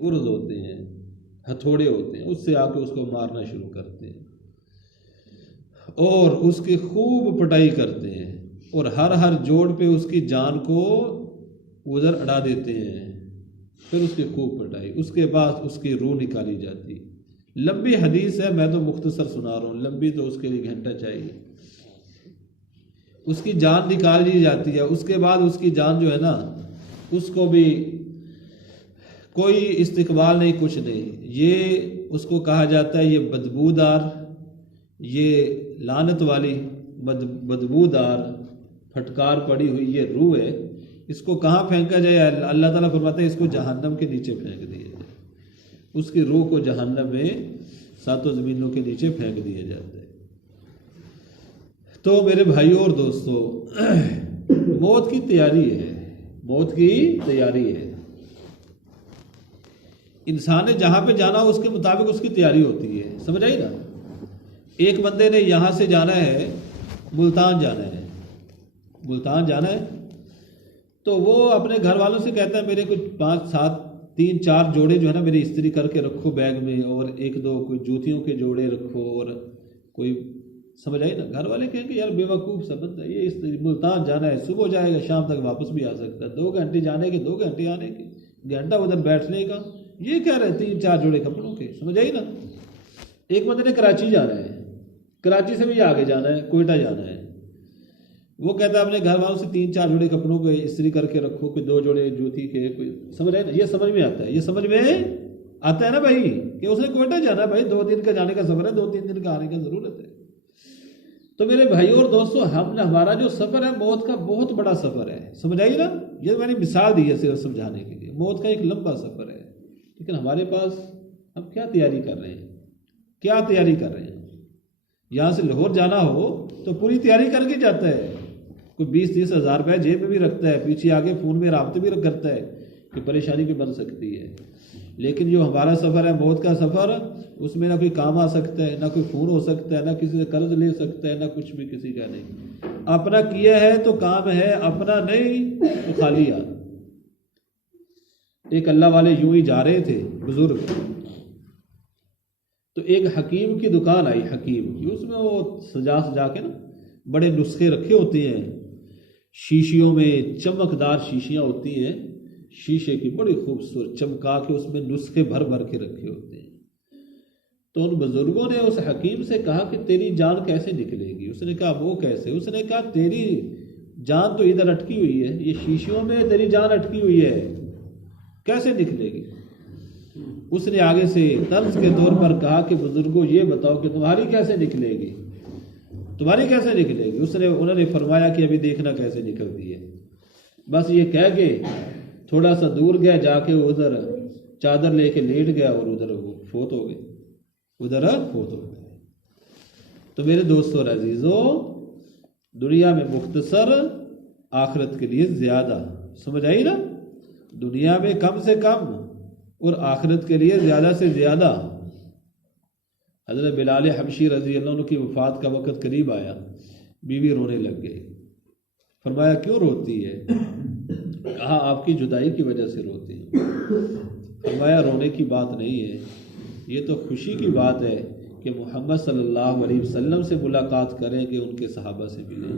उर्द होते हैं, हथौड़े होते हैं, उससे आके उसको मारना शुरू करते हैं और उसकी खूब पिटाई करते हैं और हर जोड़ पे उसकी जान को उधर अड़ा देते हैं। फिर उसकी खूब पिटाई, उसके बाद उसकी रूह निकाली जाती। लंबी हदीस है, मैं तो मुख्तसर सुना रहा हूँ, लंबी तो उसके लिए घंटा चाहिए। उसकी जान निकाल ली जाती है, उसके बाद उसकी जान जो है ना, उसको भी कोई इस्तिकबाल नहीं, कुछ नहीं। ये उसको कहा जाता है, ये बदबूदार, ये लानत वाली बदबूदार फटकार पड़ी हुई ये रूह है, इसको कहाँ फेंका जाए? अल्लाह ताला फरमाते हैं इसको जहन्नम के नीचे फेंक दिया जाए। उसकी रूह को जहन्नम में सातों ज़मीनों के नीचे फेंक दिया जाता है। तो मेरे भाइयों और दोस्तों, मौत की तैयारी है, मौत की तैयारी है। इंसान ने जहाँ पे जाना उसके मुताबिक उसकी तैयारी होती है, समझ आई ना। एक बंदे ने यहाँ से जाना है, मुल्तान जाना है, मुल्तान जाना है, तो वो अपने घर वालों से कहता है मेरे कुछ 5 7 3 4 जोड़े जो है ना मेरी इस्त्री करके रखो बैग में, और 1 2 कोई जूतियों के जोड़े रखो, और कोई, समझ आई ना। घर वाले कहेंगे यार बेवकूफ़ सा बंदा, ये इस मुल्तान जाना है, सुबह जाएगा शाम तक वापस भी आ सकता है, 2 घंटे जाने के 2 घंटे आने के, घंटा उधर बैठने का, ये क्या रहे 3 4 जोड़े कपड़ों के, समझ आई ना। एक बंदे ने कराची जाना है, कराची से भी आगे जाना है, कोयटा जाना है, वो कहता है अपने घर वालों से 3 4 जोड़े कपड़ों को इस्त्री करके रखो, कोई 2 जोड़े जूती के, कोई, समझ रहे ना। ये समझ में आता है, ये समझ में आता है ना भाई, कि उसने कोयटा जाना है भाई, 2 दिन का जाने का सफर है, 2 3 दिन का आने का जरूरत है। तो मेरे भाइयों और दोस्तों, हमारा जो सफर है मौत का बहुत बड़ा सफर है, समझ आइए ना। ये मैंने मिसाल दी है सिर्फ समझाने के लिए, मौत का एक लंबा सफर है, लेकिन हमारे पास हम क्या तैयारी कर रहे हैं, क्या तैयारी कर रहे हैं। यहाँ से लाहौर जाना हो तो पूरी तैयारी करके जाता है, कोई 20-30 हज़ार रुपये जेब में भी रखता है, पीछे आगे फ़ोन में राब्ते भी करता है कि परेशानी भी बन सकती है। लेकिन जो हमारा सफ़र है मौत का सफ़र, उसमें ना कोई काम आ सकता है, ना कोई फ़ोन हो सकता है, ना किसी से कर्ज ले सकता है, ना कुछ भी किसी का नहीं। अपना किया है तो काम है, अपना नहीं तो खाली यार। एक अल्लाह वाले यूं ही जा रहे थे बुजुर्ग, तो एक हकीम की दुकान आई, हकीम की, उसमें वो सजा के ना बड़े नुस्खे रखे होते हैं, शीशियों में चमकदार शीशियाँ होती हैं, शीशे की बड़ी खूबसूरत चमका के उसमें नुस्खे भर भर के रखे होते हैं। तो उन बुजुर्गों ने उस हकीम से कहा कि तेरी जान कैसे निकलेगी? उसने कहा वो कैसे? उसने कहा तेरी जान तो इधर अटकी हुई है, ये शीशियों में तेरी जान अटकी हुई है, कैसे निकलेगी? उसने आगे से तर्ज के तौर पर कहा कि बुजुर्गों ये बताओ कि तुम्हारी कैसे निकलेगी, तुम्हारी कैसे निकलेगी? उन्होंने फरमाया कि अभी देखना कैसे निकलती है। बस ये कह के थोड़ा सा दूर गया, जाके उधर चादर लेके लेट गया और उधर वो फोत हो गए, उधर फोत हो गए। तो मेरे दोस्तों और अजीजों, दुनिया में मुख्तसर, आखिरत के लिए ज्यादा, समझ आई ना। दुनिया में कम से कम और आखिरत के लिए ज्यादा से ज्यादा। हज़रत बिलाल हबशी रज़ी अल्लाह अन्हु की वफ़ात का वक़्त करीब आया, बीवी रोने लग गई। फरमाया क्यों रोती है? कहा आपकी जुदाई की वजह से रोती है। फरमाया रोने की बात नहीं है, ये तो खुशी की बात है कि मोहम्मद सल्लल्लाहु अलैहि वसल्लम से मुलाकात करें, कि उनके सहाबा से मिलें।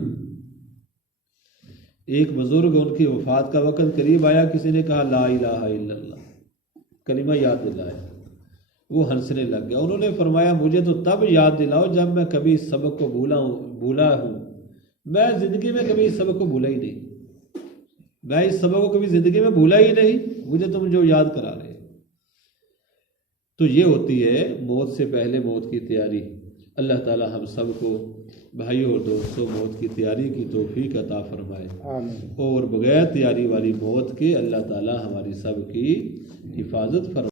एक बुजुर्ग, उनकी वफ़ात का वक़्त करीब आया, किसी ने कहा ला इलाहा इल्लल्लाह, कलिमा याद दिलाया, वो हंसने लग गया। उन्होंने फरमाया मुझे तो तब याद दिलाओ जब मैं कभी इस सबक को भूला हूँ। मैं ज़िंदगी में कभी इस सबक को भूला ही नहीं, मैं इस सबक को कभी ज़िंदगी में भूला ही नहीं, मुझे तुम जो याद करा रहे। तो ये होती है मौत से पहले मौत की तैयारी। अल्लाह ताला हम सबको भाइयों और दोस्तों मौत की तैयारी की तौफीक अता फरमाए, और बगैर तैयारी वाली मौत के अल्लाह ताला हमारी सब की हिफाजत फरमाए।